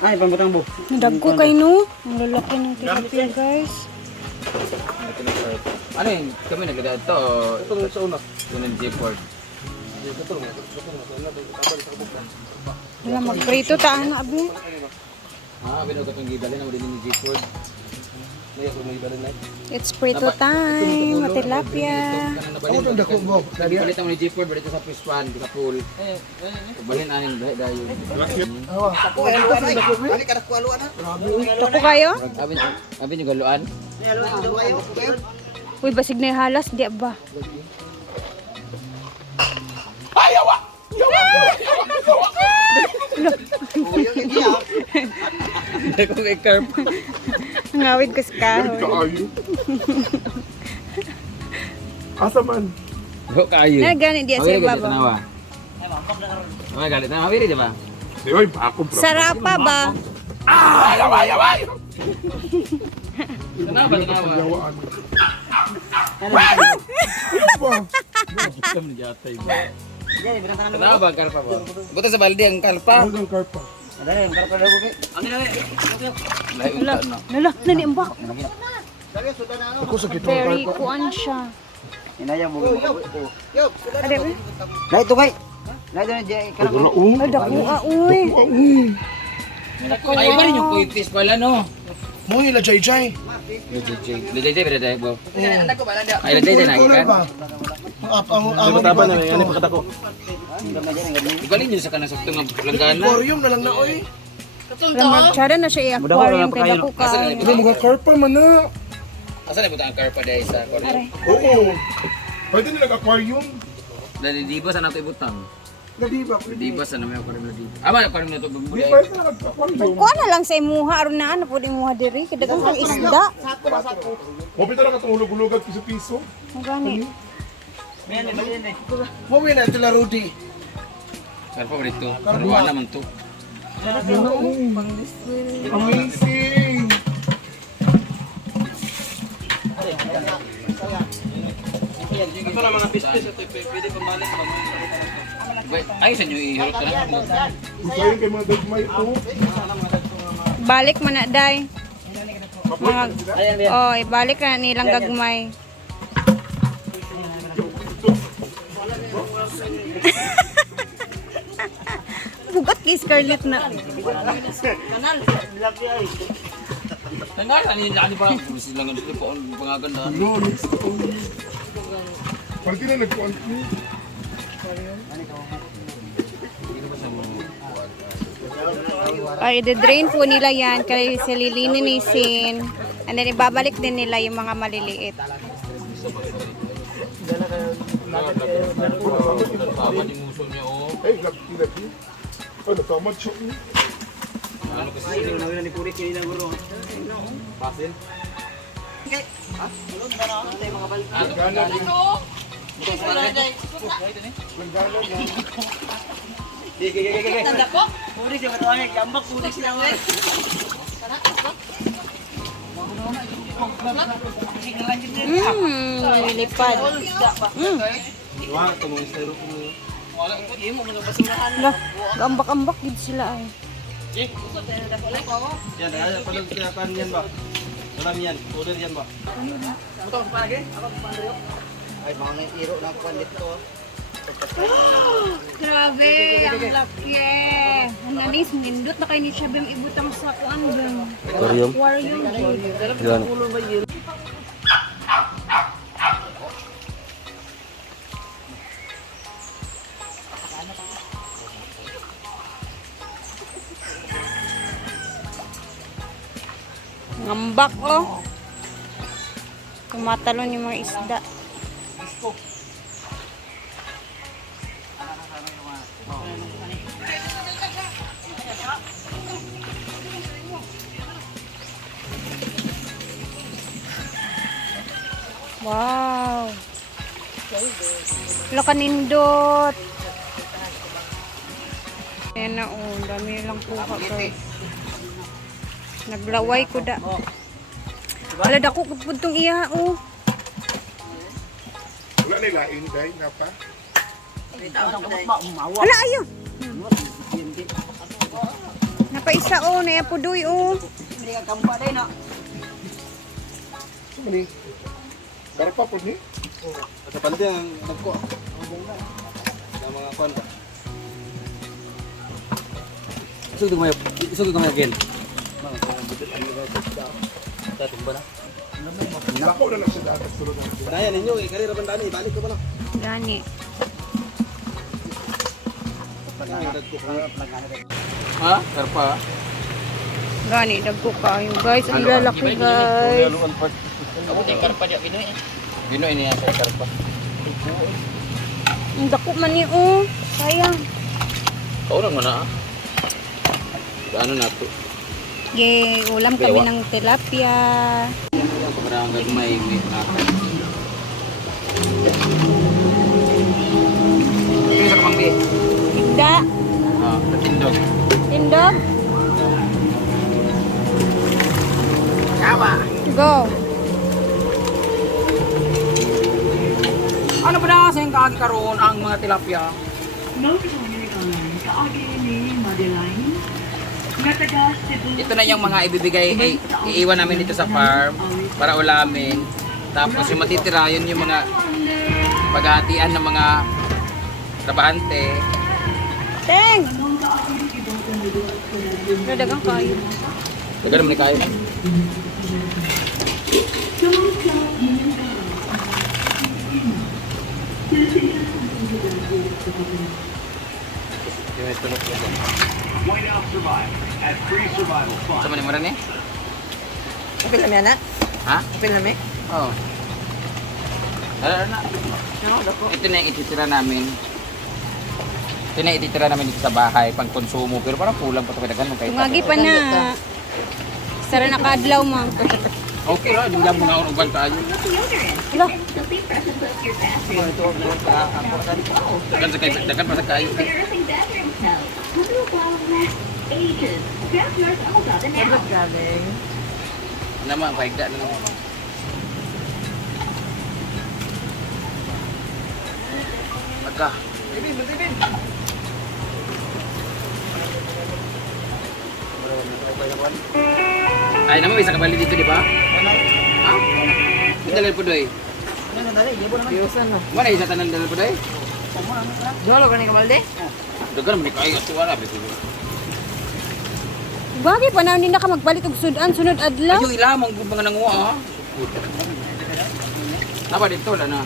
Ay, pambutang bu. Nadagko kay no. Ang lalaki ng tilapia guys. Ano yun? Kami nagdadaan to. Ito yung sa una. Yun yung J-Port. Wala magprito ta ano abi. Ah, binugat yung gidali na mo din yung J-Port. It's prito time. Matilapia. Ano itong dako mo? Palit mo ni J-Port, balik sa fish pan, sa pool. Balhin aning dahi dayo. Dako kayo? Abi abi yung galuan. Uy, basig na yung halas. Di ba? Dako kay carp. Ngawid ko sa kahoy. Kaayo. Asa man? Go kayo. Na gani di sa baba. tanawa. Ay, galit na. Mawiri, di ba? Di ba, ako bro. Sarapa ba? Yaway, yaway! Tanawa, tanawa. Yawaan. Kita menjatay ba? Tanawa ba ang karpa? Buta sa balde ang karpa. Ano ang karpa? Lahi Lala, unta na. lala, nani ang bak. Ako sa gitong Very karpa. kuan siya. Inaya mo. Ade ba? Na ito kay. Na. Ay, dako uy. Ay, ba rin yung kuitis pala, no? Mo nila, Jai Jai. Lejay, lejay, lejay, bo. Ay, lejay, lejay, Kulay nagikan. Ba? Ang ang mataba na yan, pagkatako. Galing yun sa kanang sakto nga langgana. Aquarium na lang na, oy. Magtsada na siya i-aquarium kay dako ka. Ano mga karpa man na? Asa na buta ang karpa dahil sa aquarium? Oo. Pwede nila aquarium. Dahil di ba sa nato ibutang? Na di ba? Di ba sa namin aquarium na di? Ah, ba aquarium na to Di bumuli? pwede na aquarium. Kuha na lang sa imuha aron na ano pud imuha diri dagang kang isda. Mo pita na katong hulog-hulugan piso-piso. Mo. Mo na ito la Rudy. Karpa ba dito? Karuan naman to. Amazing. Ito na mga fish-fish ito, pwede pambalik pa Ay, sa inyo ihirot ka na. Usayin kay mga dagmay to. Balik man na day. Mga Oh, ibalik na nilang gagmay. Bugat kay Scarlett na. Tanggal, ano yun dyan pa? Pulis lang ang dito po, ang pangaganda. Pwede na nagkuhan ko. Ay, i-drain po nila yan kaya sililinisin. And then ibabalik din nila yung mga maliliit. Tama yung muso niya, oh. Ay, lagi. Ay, natamad siya. Ano kasi Sino na wala ni Puri kinila guro. Basil? Tanda ko. Puri siya matawag gambak puri siya mo. Mmm, nilipad. Mm. Lah, gambak-ambak gid sila ay. Yan, yan, pala kinakan yan ba? Alam yan, order yan ba? Ay, mga naitiro na ako dito. Grabe, ang laki. Ang nanis, nindot na kayo ni Shabim ibutang sa kuan dun. Aquarium? Aquarium. Yan. Ngambak oh. Tumatalon yung mga isda. Wow. Wala ka nindot. Ayan na oh, dami lang kuha guys. Naglaway ko da. Wala dako pud tong iya oh. Wala nila, inday, nga pa. Wala ayo. Napa pa isa oh, na pudoy oh. Hindi ka kampa na. Ano ni? Karpa po ni? Sa pante ang nagko. Sa mga kwan. Isog ko may isog ko may again. Ako na lang siya dapat sulod na. Kaya ninyo, ikali ra bandani, balik ko pa lang. Gani. Ha? Karpa. Gani, dagko kayo guys. Ang lalaki guys. Ako din karpa dia Binoy. Binoy niya sa karpa. Ang dako man ni oh. Sayang. Kaurang mo na ah. Ano na to? Yay, ulam kami ng tilapia. Parang gagmay may nakakay. Ini sa kamanggi. Igda. Ah, tindog. Tindog. Go. Ano ba na sa yung kagi karoon ang mga tilapia? Ito na yung mga ibibigay, ay, iiwan namin dito sa farm para ulamin. Tapos yung matitira, yun yung mga paghahatian ng mga trabahante. Teng. Nadagang kayo. Tagal naman kayo na. Sama ni Maran eh? Kapil namin na. Ha? Kapil namin. Oo. Ano na? Ito na yung ititira namin. Ito na ititira namin dito sa bahay, pang konsumo. Pero parang kulang pa ito kadagan mo kayo. Tumagi pa na. Sara. Okay ra, hindi mo na nagban tayo. Lo. Dagan sa kayo, dagan pa sa kayo. Nama, paigda na naman. Agka. Ay, naman, isa ka bali dito, di ba? Ang dalal po doy. Ano na dali? Libo naman. Iusan na. Mana isa tanan dalal po doy? Dolo ka ni Kamalde? Dagan mo ni kayo at wala bito. Bagay pa na hindi na ka magbalik og sudan sunod adlaw. Ayo ilamang gud mga nanguha ha. Napa dito wala na.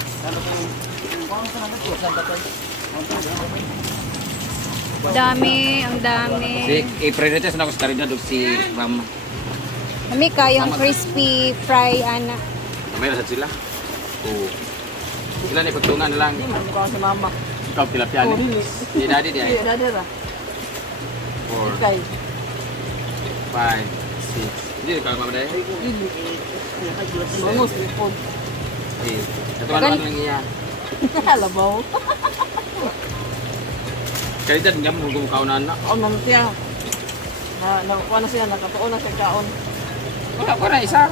Dami, ang Si dami. April na sa nakos karidad og si Ma'am. Kami kayong crispy fry ana. Kamay na sila. Oo. Sila ni pagtungan na lang. Mukha si mama. Ikaw tilapia ni. Si daddy di ay. Dada ra. 4 Kay. 5 6. Hindi ka mama day. Bangus lipod. Eh, ito ano lang iya. Halabaw. Karidad ngam mo gumkaw na na. Oh, ma'am tiya. Na nakuha na sila nakatuon na sa kaon. Wala ko na isa.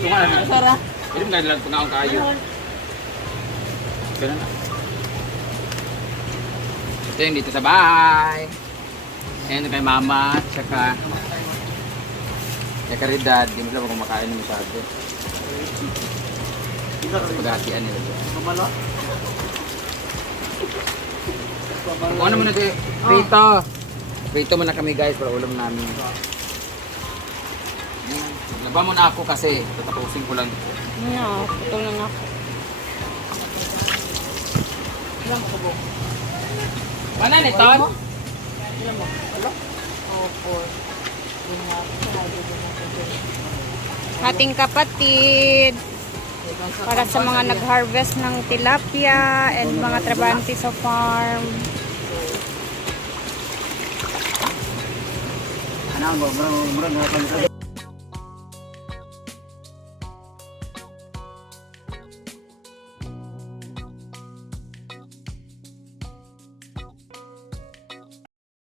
Tungan na. Sara. Hindi mo lang pangaon kayo. Ganun na. Ito yung dito sa bahay. Ayan kay mama, tsaka kay Caridad. Hindi mo sila kumakain ng masyado. Paghatian nila dyan. Kamalo. Kung ano muna ito, prito. Prito muna kami guys para ulam namin. Ayan. Laba mo na ako kasi tatapusin ko lang. No, putol na ako. Ilang ko bo. Mana ni Ton? Ilang mo? Oh, four. Ingat. Ating kapatid para sa mga nag-harvest ng tilapia and mga trabante sa farm. Ano, bro, bro, bro, bro.